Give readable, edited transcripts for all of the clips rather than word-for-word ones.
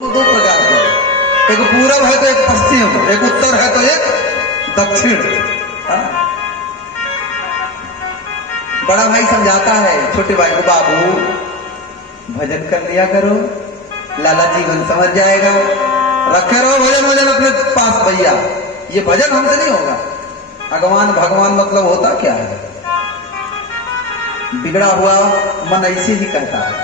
दो प्रकार के, एक पूरब है तो एक पश्चिम, एक उत्तर है तो एक दक्षिण। बड़ा भाई समझाता है छोटे भाई को, बाबू भजन कर लिया करो, लाला जीवन समझ जाएगा, रखे रहो भजन वजन अपने पास भैया, ये भजन हमसे नहीं होगा। भगवान भगवान मतलब होता क्या है? बिगड़ा हुआ मन ऐसे ही कहता है।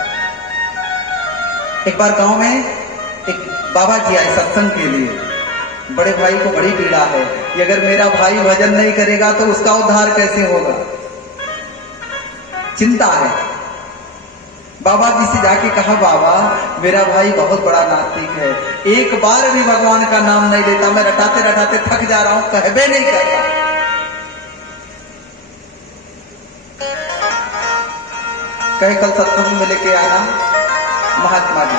एक बार गांव में एक बाबा जी आए सत्संग के लिए। बड़े भाई को बड़ी पीड़ा है कि अगर मेरा भाई भजन नहीं करेगा तो उसका उद्धार कैसे होगा, चिंता है। बाबा जी से जाके कहा, बाबा मेरा भाई बहुत बड़ा नास्तिक है, एक बार भी भगवान का नाम नहीं लेता, मैं रटाते रटाते थक जा रहा हूं, कहबे नहीं करता। कहे कल सत्संग में लेके आना महात्मा जी।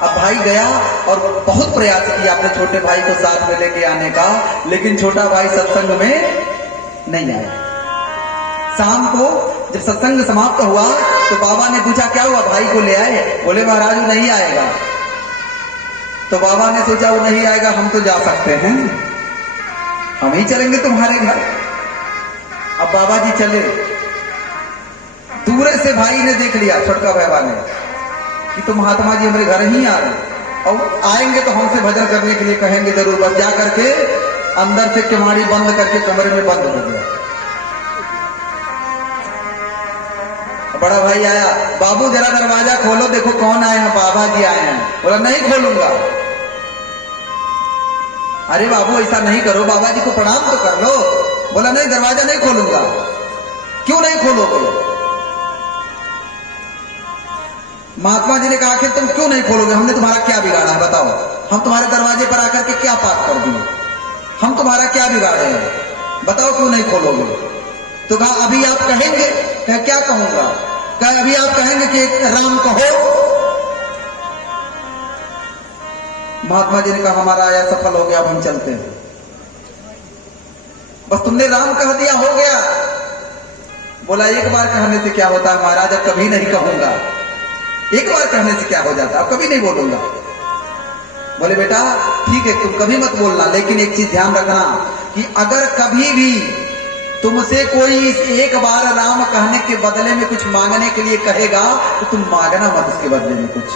अब भाई गया और बहुत प्रयास किया अपने छोटे भाई को साथ में लेके आने का, लेकिन छोटा भाई सत्संग में नहीं आया। शाम को जब सत्संग समाप्त हुआ तो बाबा ने पूछा, क्या हुआ, भाई को ले आए? बोले महाराज वो नहीं आएगा। तो बाबा ने सोचा वो नहीं आएगा, हम तो जा सकते हैं, हम ही चलेंगे तुम्हारे घर। अब बाबा जी चले, दूर से भाई ने देख लिया, छोटका बाबा ने, कि तो महात्मा जी हमारे घर ही आ रहे और आएंगे तो हमसे भजन करने के लिए कहेंगे जरूर। बस जा करके अंदर से किवाड़ी बंद करके कमरे में बंद हो गया। बड़ा भाई आया, बाबू जरा दरवाजा खोलो, देखो कौन आए हैं। बाबा जी आए हैं। बोला नहीं खोलूंगा। अरे बाबू ऐसा नहीं करो, बाबा जी को प्रणाम तो कर लो। बोला नहीं, दरवाजा नहीं खोलूंगा। क्यों नहीं खोलोगे? महात्मा जी ने कहा, आखिर तुम क्यों नहीं खोलोगे? हमने तुम्हारा क्या बिगाड़ा है बताओ? हम तुम्हारे दरवाजे पर आकर के क्या पाप कर दिए? हम तुम्हारा क्या बिगाड़े हैं? बताओ क्यों नहीं खोलोगे? तो कहा अभी आप कहेंगे। कहा क्या कहूंगा? कहा अभी आप कहेंगे कि राम कहो। महात्मा जी ने कहा हमारा आया सफल हो गया, अब हम चलते हैं। बस तुमने राम कह दिया, हो गया। बोला एक बार कहने से क्या होता है महाराज, अब कभी नहीं कहूंगा। एक बार कहने से क्या हो जाता, अब कभी नहीं बोलूंगा। बोले बेटा ठीक है, तुम कभी मत बोलना, लेकिन एक चीज ध्यान रखना कि अगर कभी भी तुमसे कोई एक बार राम कहने के बदले में कुछ मांगने के लिए कहेगा तो तुम मांगना मत उसके बदले में कुछ।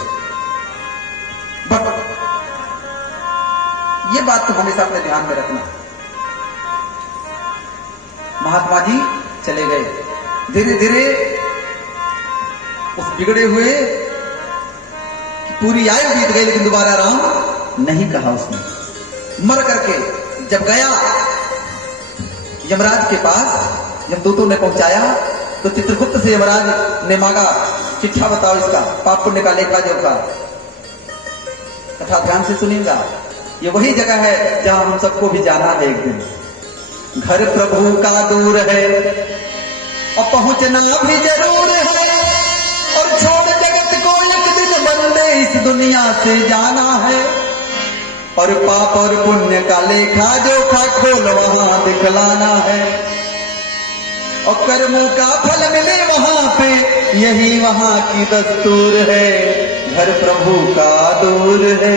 बस ये बात तो हमेशा अपने ध्यान में रखना। महात्मा जी चले गए। धीरे धीरे उस बिगड़े हुए की पूरी आयु बीत गई, लेकिन दोबारा राम नहीं कहा उसने। मर करके जब गया यमराज के पास, जब दूतों ने पहुंचाया तो चित्रगुप्त से यमराज ने मांगा, चिट्ठा बताओ इसका, पाप पुण्य का लेखा जोखा। कथा ध्यान से सुनिएगा, ये वही जगह है जहां हम सबको भी जाना है एक दिन। घर प्रभु का दूर है और पहुंचना भी जरूर है, और छोड़ जगत को एक दिन बंदे इस दुनिया से जाना है। और पाप और पुण्य का लेखा जोखा खोल वहां दिखलाना है, और कर्मों का फल मिले वहां पे, यही वहां की दस्तूर है। घर प्रभु का दूर है।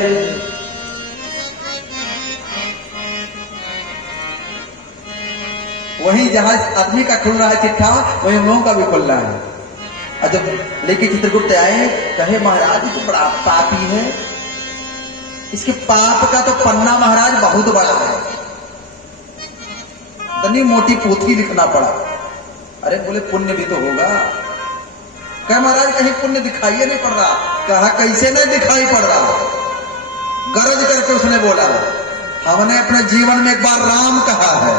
वही जहां आदमी का खुल रहा है चिट्ठा, वही हम लोगों का भी खुल रहा है। और जब लेके चित्रगुप्त आए, कहे महाराज ये तो बड़ा पापी है, इसके पाप का तो पन्ना महाराज बहुत बड़ा है, इतनी मोटी पोथी लिखना पड़ा। अरे बोले पुण्य भी तो होगा। कहे महाराज कहीं पुण्य दिखाई नहीं पड़ रहा। कहा कैसे नहीं दिखाई पड़ रहा? गरज करके उसने बोला, हमने अपने जीवन में एक बार राम कहा है।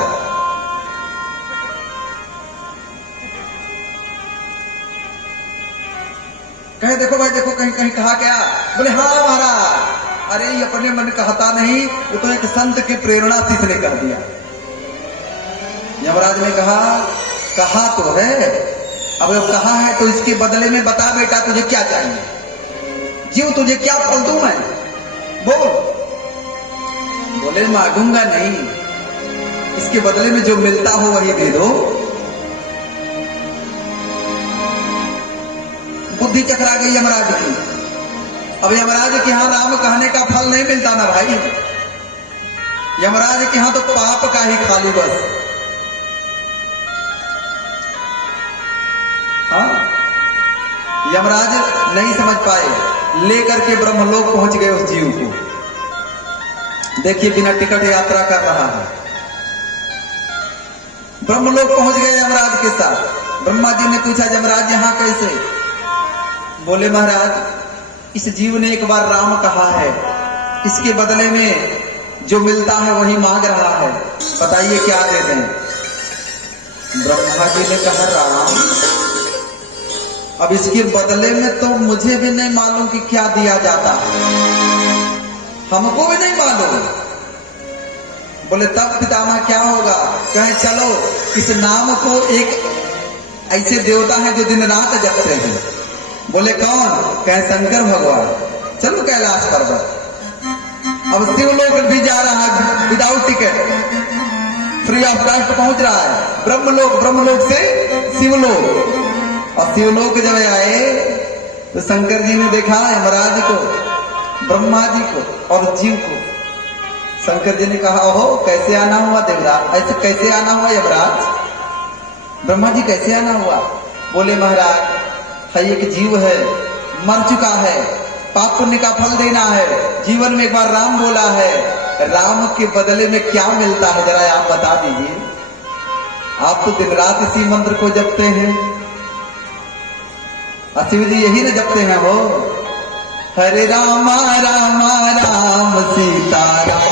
कहे देखो भाई देखो, कहीं कहीं कहा क्या? बोले हाँ महाराज। अरे ये अपने मन कहता नहीं, वो तो एक संत की प्रेरणा से इसने कह दिया। यमराज ने कहा तो है, अब वो कहा है तो इसके बदले में बता बेटा तुझे क्या चाहिए, जीव तुझे क्या फल दूं मैं, बोल। बोले मांगूंगा नहीं, इसके बदले में जो मिलता हो वही दे दो। बुद्धि चकरा गई यमराज की। अब यमराज के यहाँ राम कहने का फल नहीं मिलता ना भाई, यमराज के यहाँ तो पाप का ही खाली बस। हाँ, यमराज नहीं समझ पाए, लेकर के ब्रह्मलोक पहुंच गए उस जीव को। देखिए बिना टिकट यात्रा कर रहा है, ब्रह्मलोक पहुंच गए यमराज के साथ। ब्रह्मा जी ने पूछा यमराज यहाँ कैसे? बोले महाराज इस जीव ने एक बार राम कहा है, इसके बदले में जो मिलता है वही मांग रहा है, बताइए क्या दे दें? ब्रह्मा जी ने कहा राम, अब इसके बदले में तो मुझे भी नहीं मालूम कि क्या दिया जाता है, हमको भी नहीं मालूम। बोले तब पितामह क्या होगा? कहें चलो इस नाम को, एक ऐसे देवता है जो दिन रात जपते हैं। बोले कौन? कहें शंकर भगवान। चलो कैलाश पर्वत। अब शिवलोक भी जा रहा है without ticket, free of cost पहुंच रहा है ब्रह्मलोक, ब्रह्मलोक से शिवलोक। और शिवलोक जब आए तो शंकर जी ने देखा यमराज को, ब्रह्मा जी को और जीव को। शंकर जी ने कहा ओहो कैसे आना हुआ देवराज, ऐसे कैसे आना हुआ यमराज? ब्रह्मा जी कैसे आना हुआ? बोले महाराज है एक जीव है, मर चुका है, पाप पुण्य का फल देना है, जीवन में एक बार राम बोला है, राम के बदले में क्या मिलता है जरा आप बता दीजिए। आप तो दिन रात इसी मंत्र को जपते हैं, शिव जी यही न जपते हैं हो, हरे रामा रामा राम सीता राम।